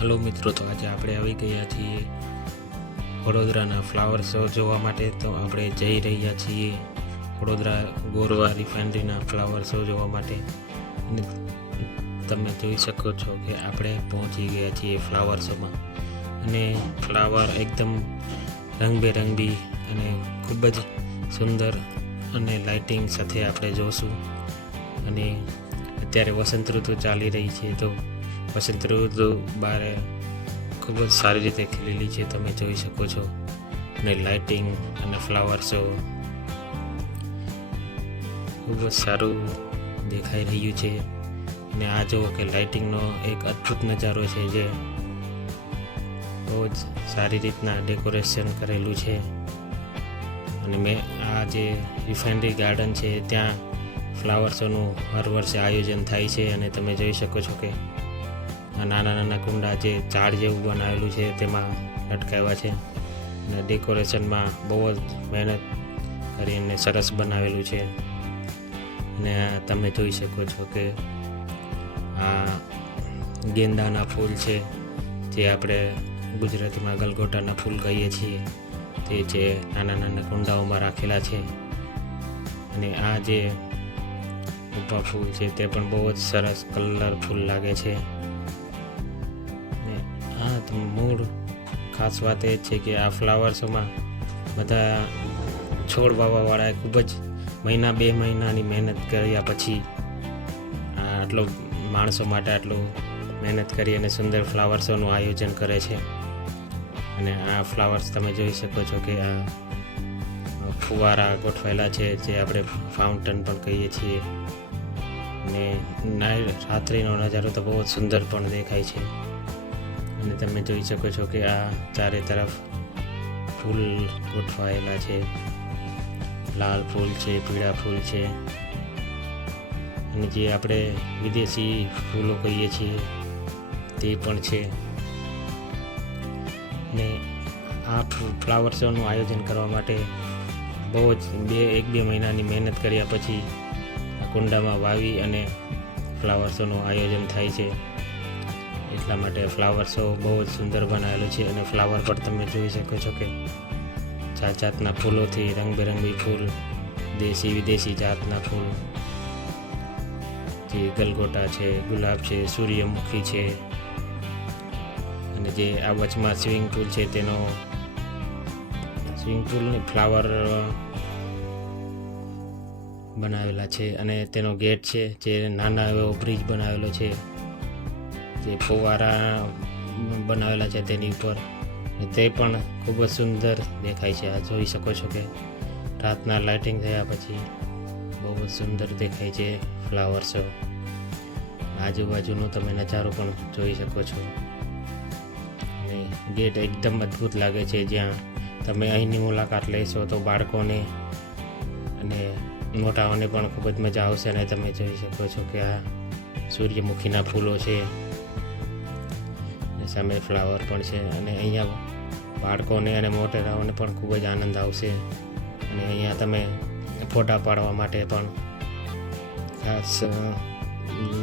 Hello મિત્રો, તો આજે આપણે આવી ગયા છીએ વડોદરાના ફ્લાવર શો જોવા માટે. તો આપણે જઈ રહ્યા છીએ વડોદરા ગોરવા રિફાઇનરીના ફ્લાવર શો જોવા માટે. અને તમે જોઈ શકો છો કે આપણે પહોંચી ગયા છીએ ફ્લાવર શોમાં. અને ફ્લાવર એકદમ રંગબેરંગી અને ખૂબ જ સુંદર અને લાઇટિંગ સાથે આપણે જોશું. અને અત્યારે વસંત ઋતુ ચાલી રહી છે, તો વસંત ઋતુ બહાર ખૂબ જ સારી રીતે ખીલેલી છે, તમે જોઈ શકો છો. અને લાઇટિંગ અને ફ્લાવર શો ખૂબ જ સારું દેખાઈ રહ્યું છે. અને આ જુઓ કે લાઇટિંગનો એક અદ્ભુત નજારો છે, જે બહુ જ સારી રીતના ડેકોરેશન કરેલું છે. અને આ જે રિફાઇનરી ગાર્ડન છે, ત્યાં ફ્લાવર શોનું હર વર્ષે આયોજન થાય છે. અને તમે જોઈ શકો છો કે નાના નાના કુંડા જે ઝાડ જેવું બનાવેલું છે તેમાં લટકાવ્યા છે. અને ડેકોરેશનમાં બહુ જ મહેનત કરીને સરસ બનાવેલું છે. અને તમે જોઈ શકો છો કે આ ગેંદાના ફૂલ છે, જે આપણે ગુજરાતીમાં ગલગોટાના ફૂલ કહીએ છીએ, તે જે નાના નાના કુંડાઓમાં રાખેલા છે. અને આ જે ઊભા ફૂલ છે તે પણ બહુ જ સરસ કલરફુલ લાગે છે. મૂળ ખાસ વાત એ છે કે આ ફ્લાવર શોમાં બધા છોડ વાવવાવાળાએ ખૂબ જ મહિના 2 મહિનાની મહેનત કર્યા પછી આટલો માણસો માટે આટલું મહેનત કરી અને સુંદર ફ્લાવર શોનું આયોજન કરે છે. અને આ ફ્લાવર્સ તમે જોઈ શકો છો કે આ ફુવારા ગોઠવાયેલા છે, જે આપણે ફાઉન્ટેન પણ કહીએ છીએ. અને રાત્રિનો નજારો તો બહુ જ સુંદર પણ દેખાય છે. અને તમે જોઈ શકો છો કે આ ચારે તરફ ફૂલ ગોઠવાયેલા છે. લાલ ફૂલ છે, પીળા ફૂલ છે, અને જે આપણે વિદેશી ફૂલો કહીએ છીએ તે પણ છે. ને આ ફ્લાવર શોનું આયોજન કરવા માટે બહુ જ 1-2 મહિનાની મહેનત કર્યા પછી કુંડામાં વાવી અને ફ્લાવર શોનું આયોજન થાય છે. એટલા માટે ફ્લાવર શો બહુ જ સુંદર બનાવેલો છે. અને ફ્લાવર પર તમે જોઈ શકો છો કે જાત જાતના ફૂલોથી રંગબેરંગી ફૂલ, દેશી વિદેશી જાતના ફૂલ, જે ગલગોટા છે, ગુલાબ છે, સૂર્યમુખી છે, અને જે આ વચમાં સ્વિમિંગ પુલ છે, તેનો સ્વિમિંગ પુલની ફ્લાવર બનાવેલા છે. અને તેનો ગેટ છે, જે નાના એવો બ્રિજ બનાવેલો છે, જે ફુવારા બનાવેલા છે તેની ઉપર, તે પણ ખૂબ જ સુંદર દેખાય છે. આ જોઈ શકો છો કે રાતના લાઇટિંગ થયા પછી બહુ જ સુંદર દેખાય છે ફ્લાવર શો. આજુબાજુનો તમે નજારો પણ જોઈ શકો છો. અને ગેટ એકદમ અદ્ભુત લાગે છે. જ્યાં તમે અહીંની મુલાકાત લેશો તો બાળકોને અને મોટાઓને પણ ખૂબ જ મજા આવશે. અને તમે જોઈ શકો છો કે આ સૂર્યમુખીના ફૂલો છે, સામે ફ્લાવર પણ છે. અને અહીંયા બાળકોને અને મોટેરાઓને પણ ખૂબ જ આનંદ આવશે. અને અહીંયા તમે ફોટા પાડવા માટે પણ ખાસ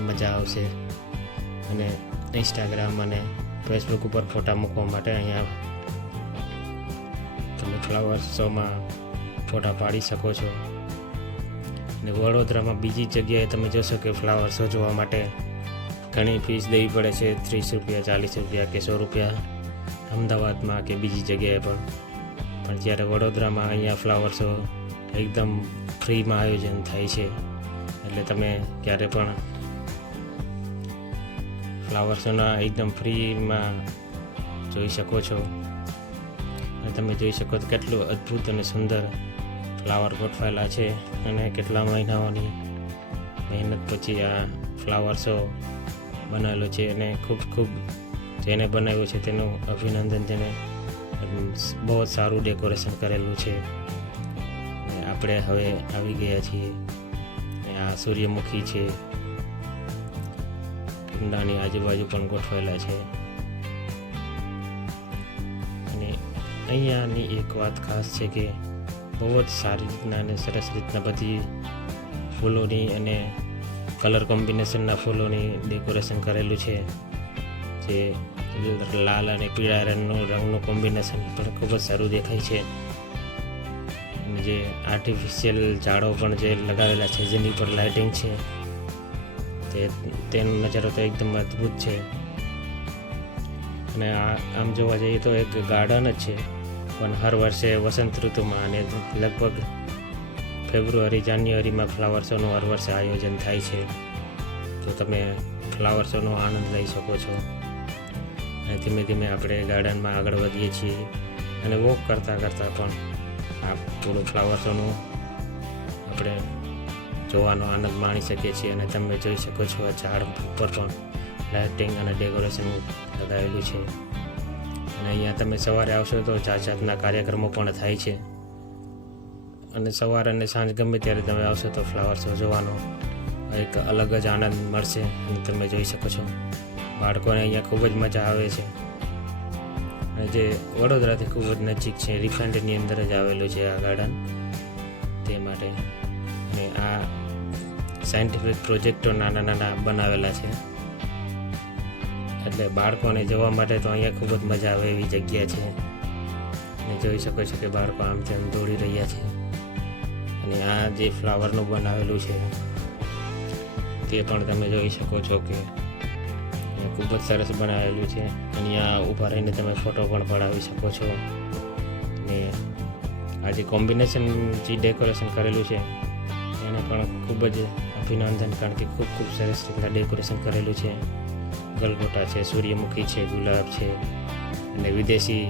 મજા આવશે. અને ઇન્સ્ટાગ્રામ અને ફેસબુક ઉપર ફોટા મૂકવા માટે અહીંયા તમે ફ્લાવર શોમાં ફોટા પાડી શકો છો. અને વડોદરામાં બીજી જગ્યાએ તમે જોશો કે ફ્લાવર શો જોવા માટે ઘણી ફીસ દેવી પડે છે, 30 રૂપિયા, 40 રૂપિયા કે 100 રૂપિયા, અમદાવાદમાં કે બીજી જગ્યાએ પણ જ્યારે વડોદરામાં અહીંયા ફ્લાવર શો એકદમ ફ્રીમાં આયોજન થાય છે. એટલે તમે ક્યારે પણ ફ્લાવર શોના એકદમ ફ્રીમાં જોઈ શકો છો. અને તમે જોઈ શકો તો કેટલું અદ્ભુત અને સુંદર ફ્લાવર ગોઠવાયેલા છે. અને કેટલા મહિનાઓની મહેનત પછી આ ફ્લાવર શો બનાવેલો છે. અને ખૂબ જેને બનાવ્યું છે તેનું અભિનંદન. તેને બહુ જ સારું ડેકોરેશન કરેલું છે. આપણે હવે આવી ગયા છીએ. આ સૂર્યમુખી છે, કુંડાની આજુબાજુ પણ ગોઠવાયેલા છે. અને અહીંયાની એક વાત ખાસ છે કે બહુ જ સારી રીતના અને સરસ રીતના બધી ફૂલોની અને કલર કોમ્બિનેશનના ફૂલોની ડેકોરેશન કરેલું છે, જે લાલ અને પીળા રંગનું કોમ્બિનેશન પણ ખૂબ જ સારું દેખાય છે. અને જે આર્ટિફિશિયલ ઝાડો પણ જે લગાવેલા છે જેની ઉપર લાઇટિંગ છે તેનો નજારો તો એકદમ અદ્ભુત છે. અને આમ જોવા જઈએ તો એક ગાર્ડન જ છે, પણ હર વર્ષે વસંત ઋતુમાં અને લગભગ ફેબ્રુઆરી જાન્યુઆરીમાં ફ્લાવર શોનું હર વર્ષે આયોજન થાય છે. તો તમે ફ્લાવર શોનો આનંદ લઈ શકો છો. અને ધીમે ધીમે આપણે ગાર્ડનમાં આગળ વધીએ છીએ અને વોક કરતાં પણ આ પૂરું ફ્લાવર શોનું આપણે જોવાનો આનંદ માણી શકીએ છીએ. અને તમે જોઈ શકો છો આ ઝાડ ઉપર પણ લાઇટિંગ અને ડેકોરેશન લગાવેલું છે. અને અહીંયા તમે સવારે આવશો તો જાતના કાર્યક્રમો પણ થાય છે. અને સવાર અને સાંજ ગમે ત્યારે તમે આવશો તો ફ્લાવર શો જોવાનો એક અલગ જ આનંદ મળશે. અને તમે જોઈ શકો છો બાળકોને અહીંયા ખૂબ જ મજા આવે છે. અને જે વડોદરાથી ખૂબ જ નજીક છે, રિફાઇનરીની અંદર જ આવેલું છે આ ગાર્ડન, તે માટે. અને આ સાયન્ટિફિક પ્રોજેક્ટો નાના બનાવેલા છે, એટલે બાળકોને જોવા માટે તો અહીંયા ખૂબ જ મજા આવે એવી જગ્યા છે. અને જોઈ શકો છો કે બાળકો આમ તેમ દોડી રહ્યા છે. અને આ જે ફ્લાવરનું બનાવેલું છે તે પણ તમે જોઈ શકો છો કે ખૂબ જ સરસ બનાવેલું છે. અહીંયા ઊભા રહીને તમે ફોટો પણ પડાવી શકો છો. અને આ જે કોમ્બિનેશન જે ડેકોરેશન કરેલું છે એને પણ ખૂબ જ અભિનંદન, કારણ કે ખૂબ સરસ રીતના ડેકોરેશન કરેલું છે. ગલગોટા છે, સૂર્યમુખી છે, ગુલાબ છે અને વિદેશી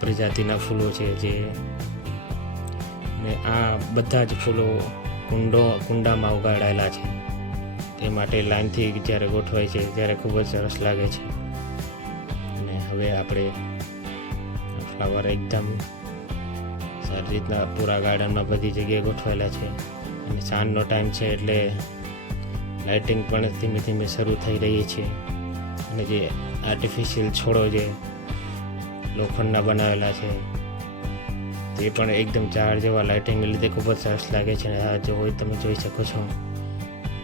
પ્રજાતિના ફૂલો છે જે. અને આ બધા જ ફૂલો કુંડામાં ઉગાડાયેલા છે, તે માટે લાઈનથી જ્યારે ગોઠવાય છે ત્યારે ખૂબ જ સરસ લાગે છે. અને હવે આપણે ફ્લાવર એકદમ સારી રીતના પૂરા ગાર્ડનમાં બધી જગ્યાએ ગોઠવાયેલા છે. અને સાંજનો ટાઈમ છે એટલે લાઇટિંગ પણ ધીમે ધીમે શરૂ થઈ રહી છે. અને જે આર્ટિફિશિયલ છોડો જે લોખંડના બનાવેલા છે તે પણ એકદમ ઝાડ જેવા લાઇટિંગને લીધે ખૂબ જ સરસ લાગે છે. અને આ જો હોય તમે જોઈ શકો છો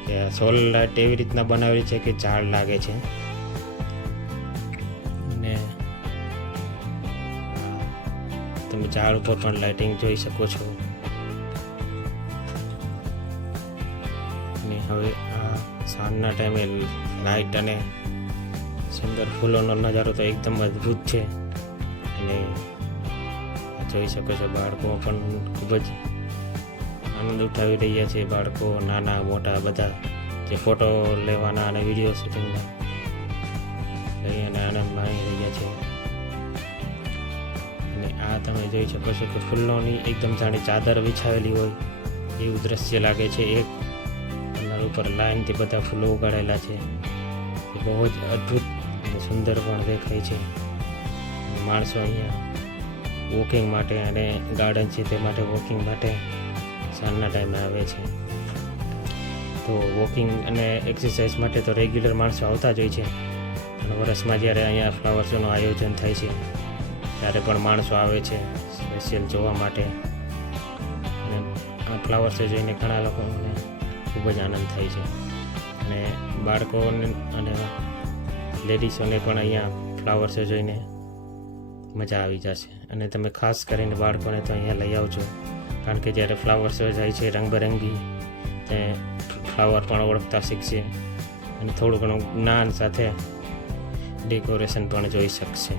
કે આ સોલર લાઇટ એવી રીતના બનાવેલી છે કે ઝાડ લાગે છે. અને તમે ઝાડ ઉપર પણ લાઇટિંગ જોઈ શકો છો. અને હવે આ સાંજના ટાઈમે લાઇટ અને સુંદર ફૂલોનો નજારો તો એકદમ અદ્ભુત છે. અને જોઈ શકો છો બાળકો પણ ખૂબ જ આનંદ ઉઠાવી રહ્યા છે. બાળકો નાના મોટા બધા જે ફોટો લેવાના અને વિડીયો શૂટિંગના લઈ અને આનંદ માણી રહ્યા છે. અને આ તમે જોઈ શકો છો કે ફૂલોની એકદમ જાણી ચાદર વિછાવેલી હોય એવું દ્રશ્ય લાગે છે. એક કલર ઉપર લાઈનથી બધા ફૂલો ઉગાડેલા છે, બહુ જ અદ્ભુત અને સુંદર પણ દેખાય છે. માણસો અહીંયા વોકિંગ માટે અને ગાર્ડન છે તે માટે વોકિંગ માટે સાંજના ટાઈમે આવે છે. તો વોકિંગ અને એક્સરસાઇઝ માટે તો રેગ્યુલર માણસો આવતા જ હોય છે, અને વર્ષમાં જ્યારે અહીંયા ફ્લાવર શોનું આયોજન થાય છે ત્યારે પણ માણસો આવે છે સ્પેશિયલ જોવા માટે. અને આ ફ્લાવર શો જોઈને ઘણા લોકોને ખૂબ જ આનંદ થાય છે. અને બાળકોને અને લેડીઝોને પણ અહીંયા ફ્લાવર શો જોઈને મજા આવી જશે. અને તમે ખાસ કરીને બાળકોને તો અહીંયા લઈ આવજો, કારણ કે જ્યારે ફ્લાવર શો જાય છે રંગબેરંગી તે ફ્લાવર પણ ઓળખતા શીખશે અને થોડું ઘણું જ્ઞાન સાથે ડેકોરેશન પણ જોઈ શકશે.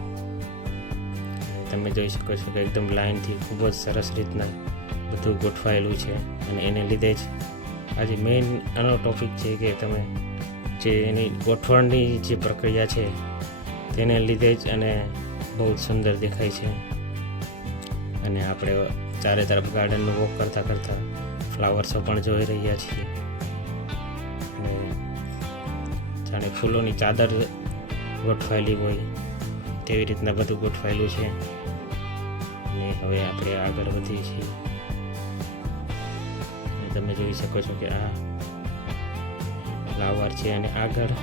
તમે જોઈ શકો છો કે એકદમ લાઇનથી ખૂબ જ સરસ રીતના બધું ગોઠવાયેલું છે. અને એને લીધે જ આજે મેઇન આનો ટોપિક છે કે તમે જે એની ગોઠવણની જે પ્રક્રિયા છે તેને લીધે જ અને બહુ સુંદર દેખાય છે. અને આપણે ચારે તરફ ગાર્ડનનું વોક કરતાં ફ્લાવર શો પણ જોઈ રહ્યા છીએ. અને જાણે ફૂલોની ચાદર ગોઠવાયેલી હોય તેવી રીતના બધું ગોઠવાયેલું છે. અને હવે આપણે આગળ વધીએ છીએ. અને તમે જોઈ શકો છો કે આ ફ્લાવર છે. અને આગળ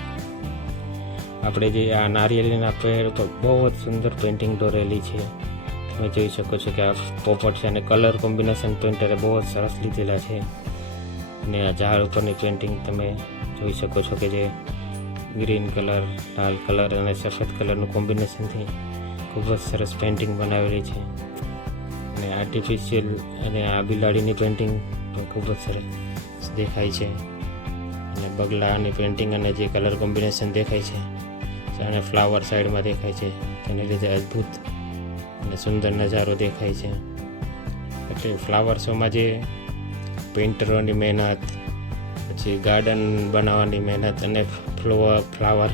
આપણે જે આ નારિયેળીના પેડ પર બહુ જ સુંદર પેઇન્ટિંગ દોરેલી છે. તમે જોઈ શકો છો કે આ પોપટ છે અને કલર કોમ્બિનેશન પેઇન્ટરે બહુ જ સરસ લીધેલા છે. અને આ ઝાડ ઉપરની પેઇન્ટિંગ તમે જોઈ શકો છો કે જે ગ્રીન કલર, લાલ કલર અને સફેદ કલરનું કોમ્બિનેશનથી ખૂબ જ સરસ પેઇન્ટિંગ બનાવેલી છે. અને આર્ટિફિશિયલ અને આ બિલાડીની પેઇન્ટિંગ પણ ખૂબ જ સરસ દેખાય છે. અને બગલાની પેઇન્ટિંગ અને જે કલર કોમ્બિનેશન દેખાય છે અને ફ્લાવર સાઈડમાં દેખાય છે, તેને લીધે અદ્ભુત અને સુંદર નજારો દેખાય છે. એટલે ફ્લાવર શોમાં જે પેઇન્ટરોની મહેનત, પછી ગાર્ડન બનાવવાની મહેનત અને ફ્લાવર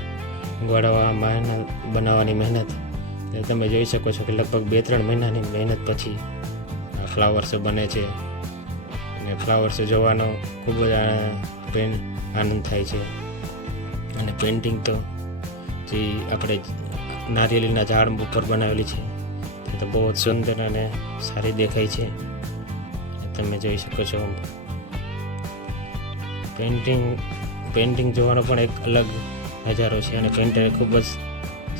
બનાવવાની મહેનત એ તમે જોઈ શકો છો કે લગભગ 2-3 મહિનાની મહેનત પછી આ ફ્લાવર શો બને છે. અને ફ્લાવર શો જોવાનો ખૂબ જ આનંદ થાય છે. અને પેઇન્ટિંગ તો જે આપણે નારિયેળીના ઝાડ ઉપર બનાવેલી છે તે તો બહુ જ સુંદર અને સારી દેખાય છે. તમે જોઈ શકો છો પેઇન્ટિંગ જોવાનો પણ એક અલગ નજારો છે. અને પેઇન્ટરે ખૂબ જ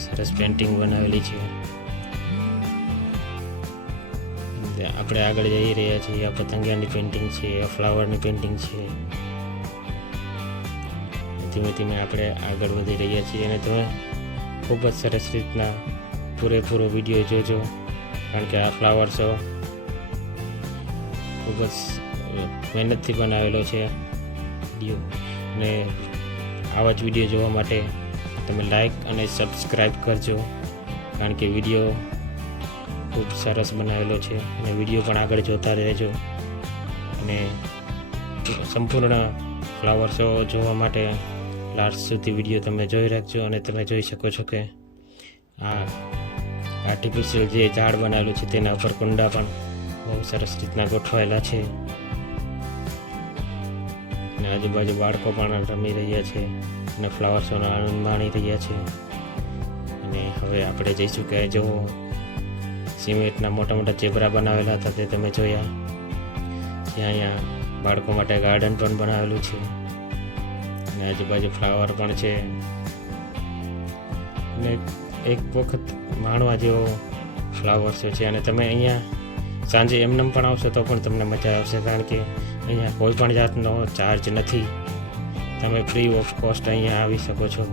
સરસ પેઇન્ટિંગ બનાવેલી છે. આપણે આગળ જઈ રહ્યા છીએ. આ પતંગિયાની પેઇન્ટિંગ છે, આ ફ્લાવરની પેઇન્ટિંગ છે. ધીમે ધીમે આપણે આગળ વધી રહ્યા છીએ. અને તમે ખૂબ જ સરસ રીતના પૂરેપૂરો વિડીયો જોજો, કારણ કે આ ફ્લાવર શો ખૂબ જ મહેનતથી બનાવેલો છે વિડીયો. અને આવા જ વિડીયો જોવા માટે તમે લાઈક અને સબસ્ક્રાઈબ કરજો, કારણ કે વિડીયો ખૂબ સરસ બનાવેલો છે. અને વિડીયો પણ આગળ જોતા રહેજો. અને સંપૂર્ણ ફ્લાવર શો જોવા માટે લાસ્ટ સુધી વિડીયો તમે જોઈ રાખજો. અને તમે જોઈ શકો છો કે આ આર્ટિફિશિયલ જે ઝાડ બનાવેલું છે તેના ઉપર કુંડા પણ બહુ સરસ રીતના ગોઠવાયેલા છે. અને આજુબાજુ બાળકો પણ રમી રહ્યા છે અને ફ્લાવર શોનો આનંદ માણી રહ્યા છે. અને હવે આપણે જઈશું કે જો સિમેન્ટના મોટા મોટા ચેબરા બનાવેલા હતા તે તમે જોયા. ત્યાં અહીંયા બાળકો માટે ગાર્ડન પણ બનાવેલું છે. અને આજુબાજુ ફ્લાવર પણ છે. અને એક વખત માણવા જેવો ફ્લાવર શો છે. અને તમે અહીંયા સાંજે એમનેમ પણ આવશો તો પણ તમને મજા આવશે, કારણ કે અહીંયા કોઈ પણ જાતનો ચાર્જ નથી. તમે ફ્રી ઓફ કોસ્ટ અહીંયા આવી શકો છો.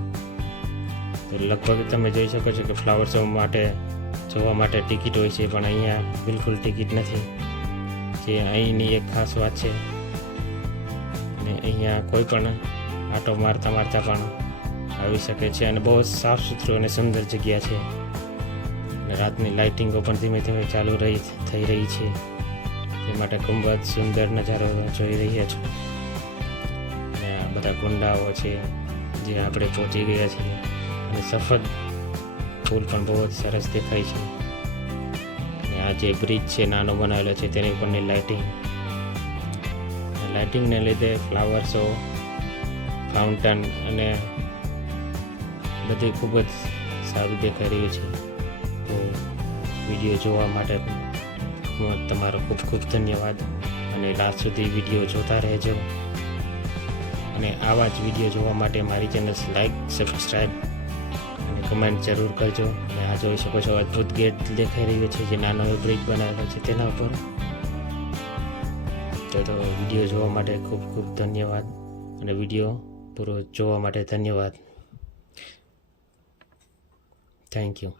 તો લગભગ તમે જોઈ શકો છો કે ફ્લાવર શો માટે જોવા માટે ટિકિટ હોય છે, પણ અહીંયા બિલકુલ ટિકિટ નથી, જે અહીંની એક ખાસ વાત છે. અને અહીંયા કોઈ પણ આટો મારતા પણ આવી શકે છે. અને બહુ સાફ સુથરું અને સુંદર જગ્યા છે. અને રાતની લાઇટિંગો પણ ધીમે ધીમે ચાલુ થઈ રહી છે, તે માટે ખૂબ જ સુંદર નજારો જોઈ રહ્યા છો. અને આ બધા કુંડાઓ છે જે આપણે પહોંચી ગયા છીએ. અને સફેદ ફૂલ પણ બહુ જ સરસ દેખાય છે. અને આ જે બ્રિજ છે નાનો બનાવેલો છે તેની ઉપરની લાઇટિંગને લીધે ફ્લાવર શો, ફાઉન્ટેન અને બધું ખૂબ જ સારું દેખાઈ રહ્યું છે. તો વિડીયો જોવા માટે તમારો ખૂબ ખૂબ ધન્યવાદ. અને લાસ્ટ સુધી વિડીયો જોતા રહેજો. અને આવા જ વિડીયો જોવા માટે મારી ચેનલ લાઈક, સબસ્ક્રાઈબ અને કમેન્ટ જરૂર કરજો. અને આ જોઈ શકો છો અદ્ભુત ગેટ દેખાઈ રહ્યો છે જે નાનો બ્રિજ બનાવેલો છે તેના ઉપર. તો વિડીયો જોવા માટે ખૂબ ખૂબ ધન્યવાદ. અને વિડીયો પૂરો જોવા માટે ધન્યવાદ. Thank you.